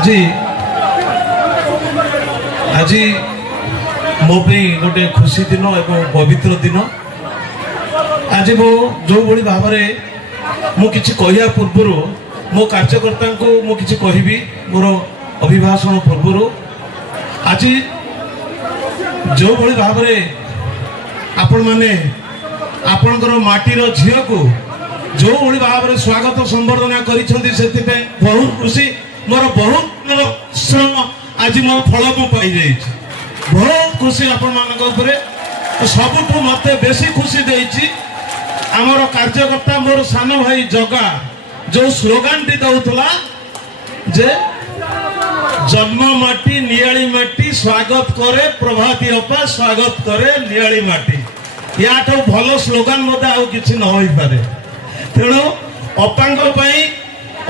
আজি আজি ମୋ ପାଇଁ ଗୋଟେ ଖୁସି ଦିନ ଏବଂ ପବିତ୍ର ଦିନ। ଆଜି ମୁଁ ଯେଉଁଭଳି ଭାବରେ ମୁଁ କିଛି କହିବା ପୂର୍ବରୁ ମୋ କାର୍ଯ୍ୟକର୍ତ୍ତାଙ୍କୁ ମୁଁ କିଛି କହିବି ମୋର ଅଭିଭାଷଣ ପୂର୍ବରୁ। ଆଜି ଯେଉଁଭଳି ଭାବରେ ଆପଣମାନେ ଆପଣଙ୍କର ମାଟିର ଝିଅକୁ ଯେଉଁଭଳି ଭାବରେ ସ୍ୱାଗତ ସମ୍ବର୍ଦ୍ଧନା କରିଛନ୍ତି ସେଥିପାଇଁ ବହୁତ ଖୁସି। ମୋର ବହୁତ ଶ୍ରମ ଆଜି ମୋ ଫଳ ମୁଁ ପାଇଯାଇଛି। ବହୁତ ଖୁସି ଆପଣମାନଙ୍କ ଉପରେ। ସବୁଠୁ ମୋତେ ବେଶୀ ଖୁସି ଦେଇଛି ଆମର କାର୍ଯ୍ୟକର୍ତ୍ତା ମୋର ସାନ ଭାଇ ଜଗା ଯେଉଁ ସ୍ଲୋଗାନଟି ଦେଉଥିଲା ଯେ ଜନ୍ମ ମାଟି ନିଆଳି ମାଟି ସ୍ୱାଗତ କରେ ପ୍ରଭାତୀ ଅପା ସ୍ୱାଗତ କରେ ନିଆଳି ମାଟି। ୟାଠୁ ଭଲ ସ୍ଲୋଗାନ ମଧ୍ୟ ଆଉ କିଛି ନ ହୋଇପାରେ। ତେଣୁ ଅପାଙ୍କ ପାଇଁ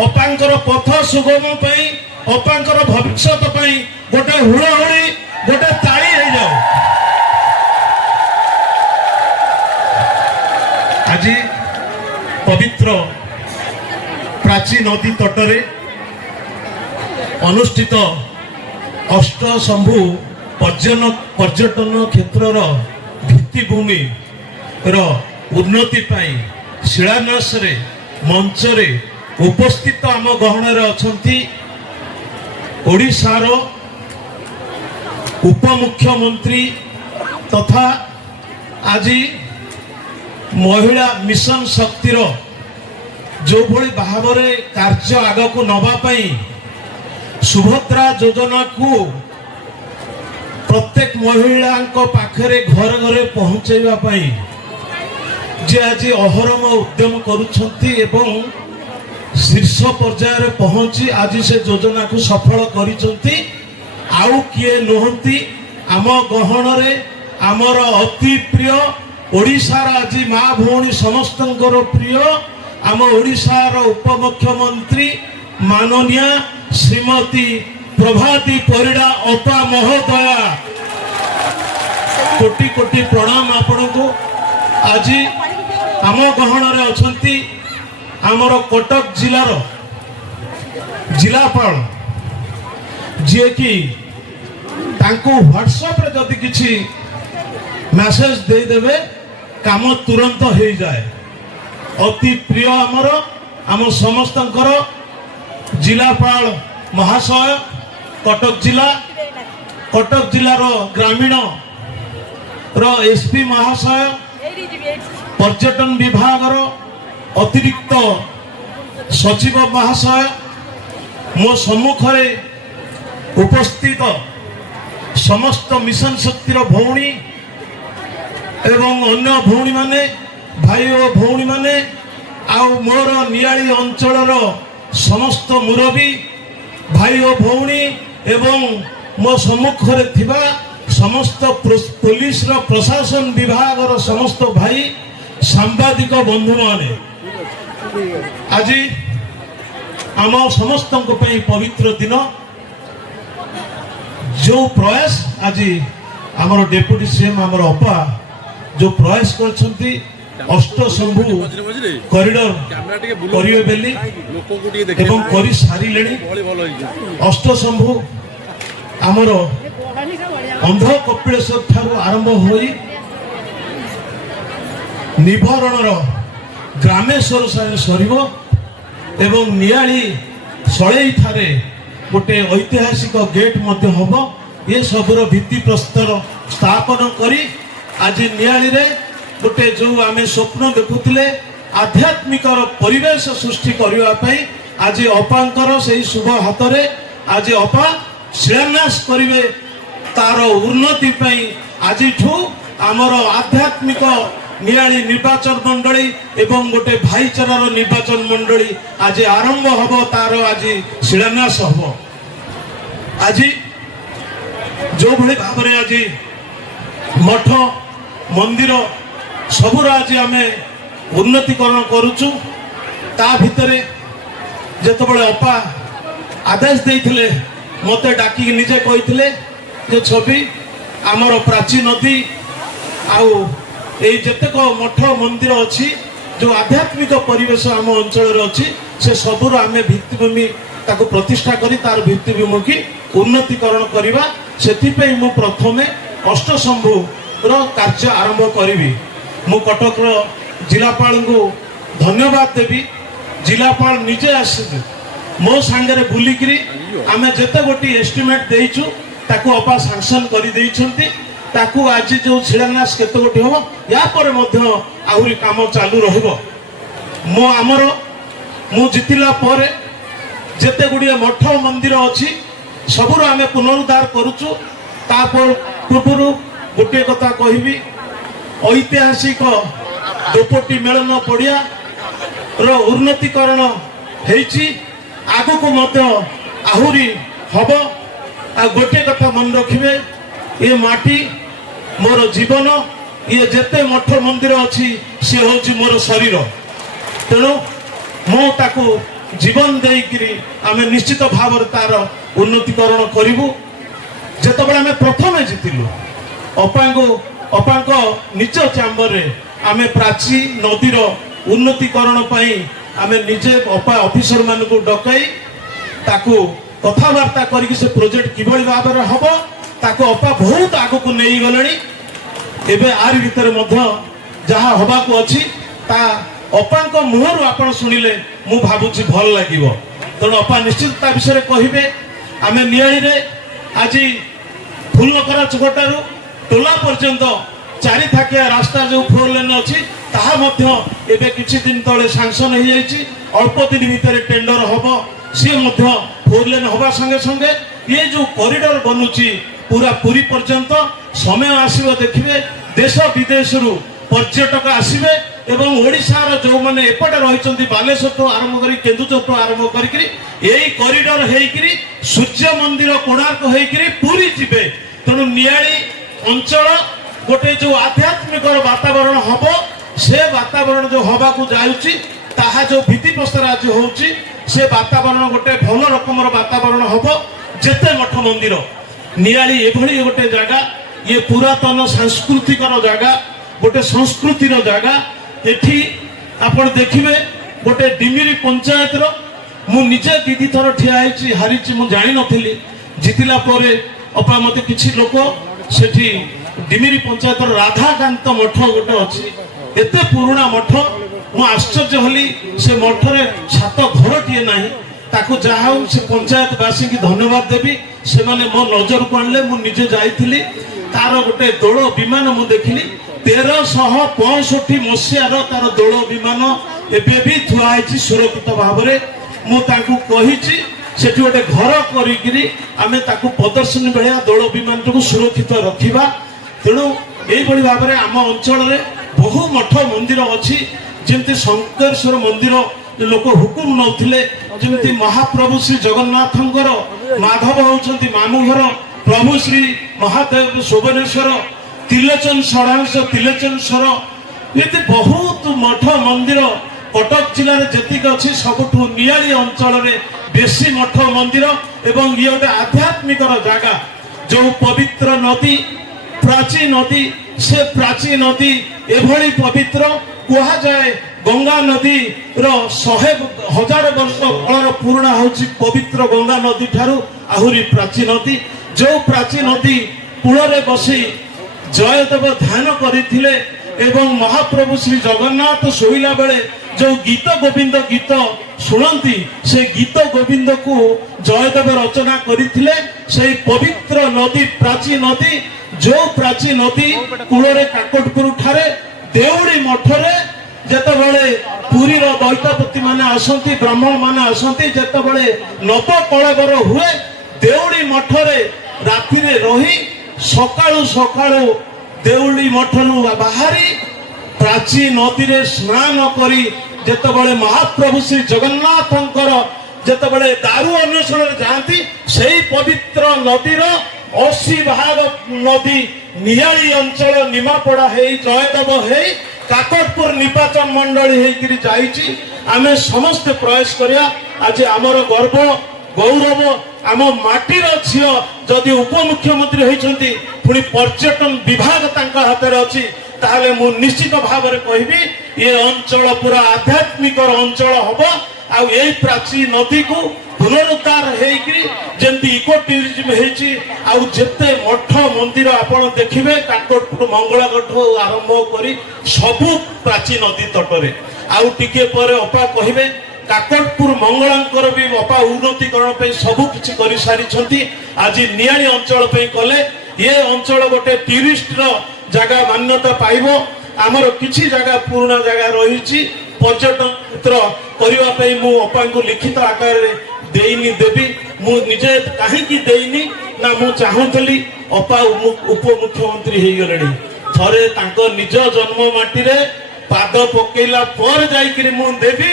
ଅପାଙ୍କର ପଥ ସୁଗମ ପାଇଁ ଅପାଙ୍କର ଭବିଷ୍ୟତ ପାଇଁ ଗୋଟେ ହୁଳହୁଳି ଗୋଟେ ତାଳି ହେଇଯାଉ। ଆଜି ପବିତ୍ର ପ୍ରାଚୀ ନଦୀ ତଟରେ ଅନୁଷ୍ଠିତ ଅଷ୍ଟଶମ୍ଭୁ ପର୍ଯ୍ୟଟନ କ୍ଷେତ୍ରର ଭିତ୍ତିଭୂମିର ଉନ୍ନତି ପାଇଁ ଶିଳାନ୍ୟାସରେ ମଞ୍ଚରେ ଉପସ୍ଥିତ ଆମ ଗହଣରେ ଅଛନ୍ତି ଓଡ଼ିଶାର ଉପମୁଖ୍ୟମନ୍ତ୍ରୀ ତଥା ଆଜି ମହିଳା ମିଶନ ଶକ୍ତିର ଯେଉଁଭଳି ଭାବରେ କାର୍ଯ୍ୟ ଆଗକୁ ନେବା ପାଇଁ ସୁଭଦ୍ରା ଯୋଜନାକୁ ପ୍ରତ୍ୟେକ ମହିଳାଙ୍କ ପାଖରେ ଘରେ ଘରେ ପହଞ୍ଚାଇବା ପାଇଁ ଯେ ଆଜି ଅହରମ ଉଦ୍ୟମ କରୁଛନ୍ତି ଏବଂ ଶୀର୍ଷ ପର୍ଯ୍ୟାୟରେ ପହଞ୍ଚି ଆଜି ସେ ଯୋଜନାକୁ ସଫଳ କରିଛନ୍ତି। ଆଉ କିଏ ନୁହନ୍ତି ଆମ ଗହଣରେ ଆମର ଅତି ପ୍ରିୟ ଓଡ଼ିଶାର ଆଜି ମା ଭଉଣୀ ସମସ୍ତଙ୍କର ପ୍ରିୟ ଆମ ଓଡ଼ିଶାର ଉପମୁଖ୍ୟମନ୍ତ୍ରୀ ମାନନୀୟା ଶ୍ରୀମତୀ ପ୍ରଭାତୀ ପରିଡ଼ା ଅପା ମହୋଦୟା। କୋଟି କୋଟି ପ୍ରଣାମ ଆପଣଙ୍କୁ। ଆଜି ଆମ ଗହଣରେ ଅଛନ୍ତି ଆମର କଟକ ଜିଲ୍ଲାର ଜିଲ୍ଲାପାଳ ଯିଏକି ତାଙ୍କୁ ହ୍ୱାଟ୍ସଆପ୍ରେ ଯଦି କିଛି ମେସେଜ ଦେଇଦେବେ କାମ ତୁରନ୍ତ ହେଇଯାଏ। ଅତି ପ୍ରିୟ ଆମର ଆମ ସମସ୍ତଙ୍କର ଜିଲ୍ଲାପାଳ ମହାଶୟ କଟକ ଜିଲ୍ଲାର ଗ୍ରାମୀଣର ଏସ୍ପି ମହାଶୟ ପର୍ଯ୍ୟଟନ ବିଭାଗର ଅତିରିକ୍ତ ସଚିବ ମହାଶୟ ମୋ ସମ୍ମୁଖରେ ଉପସ୍ଥିତ ସମସ୍ତ ମିଶନ ଶକ୍ତିର ଭଉଣୀ ଏବଂ ଅନ୍ୟ ଭଉଣୀମାନେ ଭାଇ ଓ ଭଉଣୀମାନେ ଆଉ ମୋର ନିଆଳି ଅଞ୍ଚଳର ସମସ୍ତ ମୁରବୀ ଭାଇ ଓ ଭଉଣୀ ଏବଂ ମୋ ସମ୍ମୁଖରେ ଥିବା ସମସ୍ତ ପୋଲିସର ପ୍ରଶାସନ ବିଭାଗର ସମସ୍ତ ଭାଇ ସାମ୍ବାଦିକ ବନ୍ଧୁମାନେ ଆଜି ଆମ ସମସ୍ତଙ୍କ ପାଇଁ ପବିତ୍ର ଦିନ। ଯେଉଁ ପ୍ରୟାସ ଆଜି ଆମର ଡେପୁଟି ସିଏମ୍ ଆମର ଅପା ଯେଉଁ ପ୍ରୟାସ କରିଛନ୍ତି ଅଷ୍ଟଶମ୍ଭୁ କରିଡର କରିବେ ବୋଲି ଏବଂ କରି ସାରିଲେଣି। ଅଷ୍ଟଶମ୍ଭୁ ଆମର ଅନ୍ଧ କପିଳେଶ୍ୱର ଠାରୁ ଆରମ୍ଭ ହୋଇ ନିଭରଣର ଗ୍ରାମେଶ୍ୱର ସରିବ ଏବଂ ନିଆଳି ସଳେଇ ଠାରେ ଗୋଟେ ଐତିହାସିକ ଗେଟ୍ ମଧ୍ୟ ହେବ। ଏ ସବୁର ଭିତ୍ତିପ୍ରସ୍ତର ସ୍ଥାପନ କରି ଆଜି ନିଆଳିରେ ଗୋଟେ ଯେଉଁ ଆମେ ସ୍ୱପ୍ନ ଦେଖୁଥିଲେ ଆଧ୍ୟାତ୍ମିକର ପରିବେଶ ସୃଷ୍ଟି କରିବା ପାଇଁ ଆଜି ଅପାଙ୍କର ସେହି ଶୁଭ ହାତରେ ଆଜି ଅପା ଶିଳାନ୍ୟାସ କରିବେ। ତାର ଉନ୍ନତି ପାଇଁ ଆଜିଠୁ ଆମର ଆଧ୍ୟାତ୍ମିକ ନିଆଳି ନିର୍ବାଚନ ମଣ୍ଡଳୀ ଏବଂ ଗୋଟେ ଭାଇଚାରାର ନିର୍ବାଚନ ମଣ୍ଡଳୀ ଆଜି ଆରମ୍ଭ ହେବ। ତାର ଆଜି ଶିଳାନ୍ୟାସ ହେବ। ଆଜି ଯେଉଁଭଳି ଭାବରେ ଆଜି ମଠ ମନ୍ଦିର ସବୁର ଆଜି ଆମେ ଉନ୍ନତିକରଣ କରୁଛୁ। ତା ଭିତରେ ଯେତେବେଳେ ଅପା ଆଦେଶ ଦେଇଥିଲେ ମୋତେ ଡାକିକି ନିଜେ କହିଥିଲେ ଯେ ଛବି ଆମର ପ୍ରାଚୀ ନଦୀ ଆଉ এই যেতক মঠ মন্দির অছি যে আধ্যাত্মিক পরিবেশ আম অঞ্চলের অছি সে সবুর আমি ভিত্তিভূমি ताको प्रतिष्ठा करी तार भित्तिविमुखी उन्नतीकरण करवा से मु प्रथमे अष्टशंभु कार्य आरंभ करी मु कटक जिलापाल को धन्यवाद देवी। जिलापाल निजे आस मो सांगे बुलिकी आम जिते गोटी एस्टिमेट देचु ताकू अपा सांसन कर आज जो शिलान्यास केते गोटी हम या पर आहरी काम चालू रहिबो। मो आमर मु जितिला पर जेते गुड़िया मठ मंदिर अच्छी सबुर आम पुनरुद्धार करुचु। तापर पूर्व गोटे कथा कहबी ऐतिहासिक दोपटी मेलन पड़िया रो उन्नतीकरण हेची आगु को मध्य आहुरी हब। आ गोटे कथा मन रखिबे ये माटी मोर जीवन ये जेते मठ मंदिर अच्छी सी हूँ मोर शरीर तेणु मो ताकू जीवन देकरी आम निश्चित भाव तार उन्नतीकरण करूँ। जिते आम प्रथम जीतिलु अपांक निज चैम्बर रे आम प्राची नदीर उन्नतीकरण आम निजे अपा ऑफिसर मान को डकई ताकू कथबार्ता करके से प्रोजेक्ट किभली भाव में हम ताको अपा बहुत आग को नहीं गले। एवं आर भितर जहाँ हवाक अच्छी ता अपांक मुहर आप शुणिले मु भावुची भल लगे। तेणु अपा निश्चित विषय कहे आम नियाई आज फुलनकरा चुकटारू टोला पर्यंत चारि थाकिया रास्ता जो 4 लेन अच्छी ताहा मध्य एबे किछि दिन तले सांसन हो जाइछि। अल्प दिन भितर टेंडर हम सी 4 लेन हवा संगे संगे ये जो कॉरिडोर बनुची पूरा पुरी पर्यंत समय आसीबो देखिबे देश विदेश रु पर्यटक आसीबे एवं ओडिशार जो माने एपटे रहिचंती बालेश्वर तो आरंभ करी केन्दुझर तो आरंभ करी यही कॉरिडोर हेकरी सूर्य मंदिर कोणार्क हेकरी पूरी जिबे। तेणु नियाली अंचल गोटे जो आध्यात्मिक वातावरण हम से वातावरण जो हवा को जाऊँगी ताहा जो भित्ति प्रस्तर आज होउची से वातावरण गोटे भल रकम वातावरण हम जेते मठ मंदिर नियाली एभली गोटे जगह ये पुरातन सांस्कृतिक जगह गोटे संस्कृतिर जगह एठी आपण देखिबे गोटे डिमिरी पंचायत रो मु निजे दीदी थर ठिया हेची हारिची मु जानि नथिली जितिला परे अपा मते किछि लोक सेठी डिमिरी पंचायत राधाकांत मठ गोटे अच्छी एते पुराना मठ मु आश्चर्य हली से मठ रे छात घर टीए नाही ताकू जहा से पंचायतवासी की धन्यवाद देवी से माने मो नजर को आणले मु निजे जाइथिली तार गोटे दोल विमान मु देखिली 1365 मसीहार तार दोल विमान एबे भी थुआ हेची सुरक्षित भाव में मु ताकू कहिची सेठी गोटे घर करिकिरी आमे ताकू प्रदर्शन बेलिया दोल विमान को सुरक्षित रखिबा। तेणु यही भाव में आम अंचल रे बहु मठ मंदिर अच्छी जमती शंकरेश्वर मंदिर लोक हुकुम नौथिले जमती महाप्रभु श्री जगन्नाथंकर माधव होउछंती मामू घर प्रभु श्री महादेव शोभनेश्वर तिलोचन षडांश तिलोचनेश्वर ये बहुत मठ मंदिर कटक जिले जेतिक अच्छी सबुठू नियाली अंचल रे बेसी मठ मंदिर एवं ये गोटे आध्यात्मिक जगह जो पवित्र नदी प्राची नदी से प्राची नदी एभली पवित्र कहा जाए गंगा नदी रो 100,000 वर्ष कलर पुराणा होची पवित्र गंगा नदी ठारू आहुरी प्राची नदी जो प्राची नदी कूଳରେ बसी जयदेव ध्यान करथिले एवं महाप्रभु श्री जगन्नाथ शोइला बेले जो गीत गोविंद गीत शुणती से गीत गोविंद को जयदेव रचना करथिले से पवित्र नदी प्राची नदी जो प्राची नदी कूଳରେ काकटपुर ठारे देउड़ी मठरे जेतेबेले पुरीर दैत्यपति माने आसंती ब्राह्मण माने आसंती जेतेबेले नव कळेबर हुए देउड़ी मठरे राति रे रही सकाळु सकाळु देउड़ी मठनु बाहरी प्राची नदी रे स्नान करी जेतेबेले महाप्रभु श्री जगन्नाथंकर जेतेबेले दारू अन्वेषण जाती सेही पवित्र नदीर 80 भाग नदी नियाली अंचल निमापड़ा है जयदेव है काकटपुर निर्वाचन मंडली होकर जाइए आमे समस्त प्रयास करिया आज आमर गर्व गौरव आम माटीर झील जदि उपमुख्यमंत्री होती पुणी पर्यटन विभाग तांका हाथ अच्छी ताहले मु निश्चित भाव में कहबी ये अंचल पूरा आध्यात्मिक अंचल हम आई प्राची नदी को पुनरुद्धार होमती इको टूरिज्म होते मठ मंदिर आपण देखिए काकटपुर मंगलागढ़ आरंभ कर सबू प्राची नदी तटरे आउ टिके पर अपा कहे काकटपुर मंगलांकर भी अपा उन्नतीकरण सबू किछि करि सारी आज नियाली अंचल कले ये अंचल गोटे टूरिस्ट जगह मान्यता पाइब आमर किछि जगह पुराना जगह रही पर्यटन क्षेत्र करने मु अपा को लिखित आकार देनी देवी मु निजे कहीं देनी ना मु चाहूली अपा उप मुख्यमंत्री हो गले थरे निज जन्म माटी रे पाद पकेला पर जाइकरी मु देवी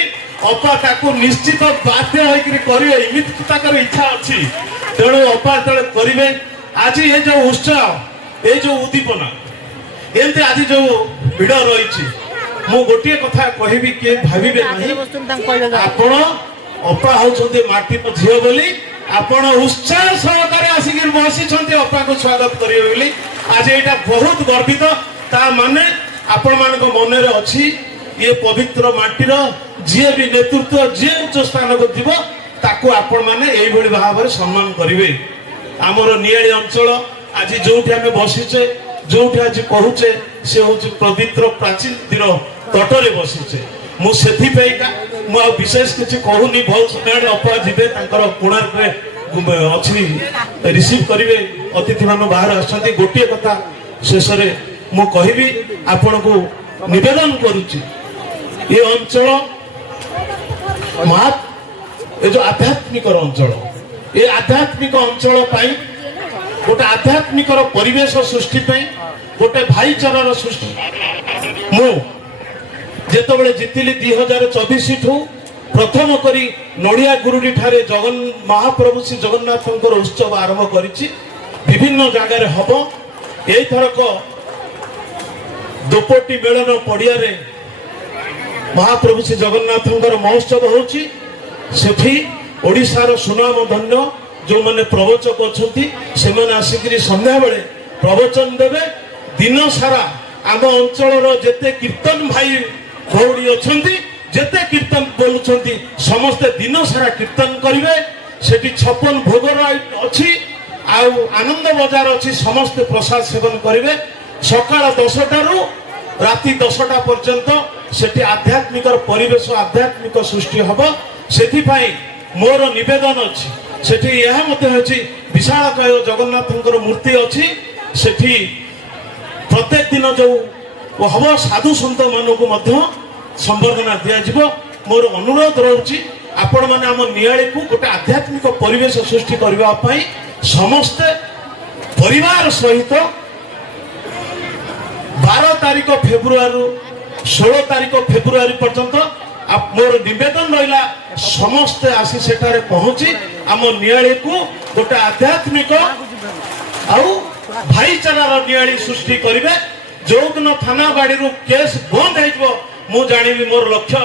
अपा ताकू निश्चित बाध्य होइकरी करिवे इमित ताकर इच्छा अछि तेणु अपा तळे करिवे आज ये जो उत्साह ये जो उद्दीपना एमते आज जो भिड़ रही मु गोटे कथा कहबी के भाबिबे नहीं आपण अपा होउछन्ते माटी को झियो बोली आपण उत्साह सहकारे आसिक बसिछन्ते अपा को स्वागत करिवे बोली आज एटा बहुत गर्वित ता माने आपण मान मन में अच्छी ये पवित्र माटीर जी भी नेतृत्व जी उच्च स्थान को जीव ताकू आपण मैंने यही भाव में सम्मान करेंगे आमर नियाली अंचल आज जो आम बसीचे जो आज कहूचे से हूँ पवित्र प्राचीन तीर तटरे बसीचे मुझे विशेष किसी कहूनी बहुत समय अपा जीवे कोणार्क अच्छी रिसीव करेंगे अतिथि मान बाहर आसछन्ति गोटे कथा शेष मु कहबी आपण को निवेदन करुच्ची ये अंचल ये जो आध्यात्मिक अंचल ये आध्यात्मिक अंचल पाई गोटे आध्यात्मिक परिवेश सृष्टि गोटे भाईचारार सृष्टि मु जेतबेले जितिली 2024 ठू प्रथम करी नड़िया गुरुडी ठारे जगन महाप्रभु श्री जगन्नाथ उत्सव आरंभ करिछि विभिन्न जगार हम एई थरक दोपटी मेलन पड़िया रे महाप्रभु श्री जगन्नाथ महोत्सव होची सेठी ओडिशार सुनाम धन्य जो माने प्रवचक अछंती से माने आसिकरी संध्या बेले प्रवचन देवे दिन सारा आम अंचल जेते कीर्तन भाई भौड़ी अछंती जेते कीर्तन बोलुछंती समस्ते दिन सारा कीर्तन करिवे सेठी 56 भोग अछि आउ आनंद बाजार अछि समस्ते प्रसाद सेवन करिवे सकाळ 10टा रु राति 10टा पर्यंत सेठी आध्यात्मिक परिवेश आध्यात्मिक सृष्टि हब सेठी पाई मोर निवेदन अछि सेठी यह मते अछि विशालकाय जगन्नाथंकर मूर्ति अछि सेठी प्रत्येक दिन जो हम साधु सन्त मानक मध्य संबर्धना दिया जिवो मोर अनुरोध रहउछि आपण माने आम नियाली को गोटे आध्यात्मिक परिवेश सृष्टि करबा पई समस्ते परिवार सहित 12 तारीख फेब्रुआरी 16 तारीख फेब्रुआरी पर्यंत मोर निवेदन रहा समस्ते आसी सेठारे पहुंची आम नियाली को गोटे आध्यात्मिक आउ भाईचारार नियाली सृष्टि करिवे जो दिन थाना गाड़ी केस बंद हो मु जानिबी मोर लक्ष्य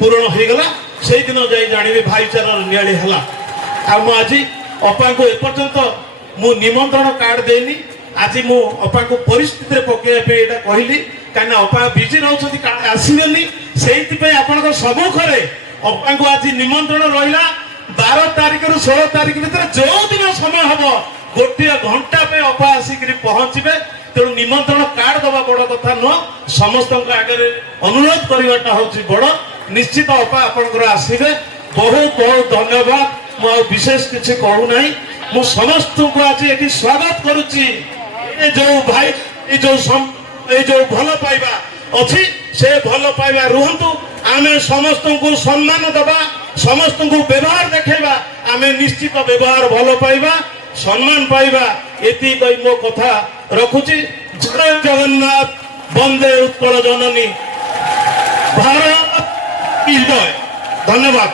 पूरण हो गला से दिन जाई जानिबी भाईचारार नियाली हला आ मु आज अपा को एपर्यंत मु निमंत्रण कार्ड देनी आज मु अपा को परिस्थिति पकड़े एटा कहली कहीं अपा बिजी रहउछथि आसीबेनी सेइति पे आपन सम्मुख रे अपा को आज निमंत्रण रहिला 12 तारीख रु 16 तारीख भीतर जो दिन समय हबो गोटे घंटा पे अपा आसिक पहुंचे तेणु निमंत्रण कार्ड दबा बड़ कथा नुह समस्त आगे अनुरोध करवाटा हूँ बड़ निश्चित अपा आपंकर आसवे बहुत बहुत धन्यवाद मु विशेष किसी कहूना मु समस्त को आज ये स्वागत करुच्ची जो भाई जो भल पाइबा अच्छी से भल पाइबा रुहतु आम समस्त को सम्मान दबा समस्त को व्यवहार देखा आम निश्चित व्यवहार भल पाइबा सम्मान पाइबा एति कही मो कथा रखुची जय जगन्नाथ वंदे उत्कल जननी भारत की जय धन्यवाद।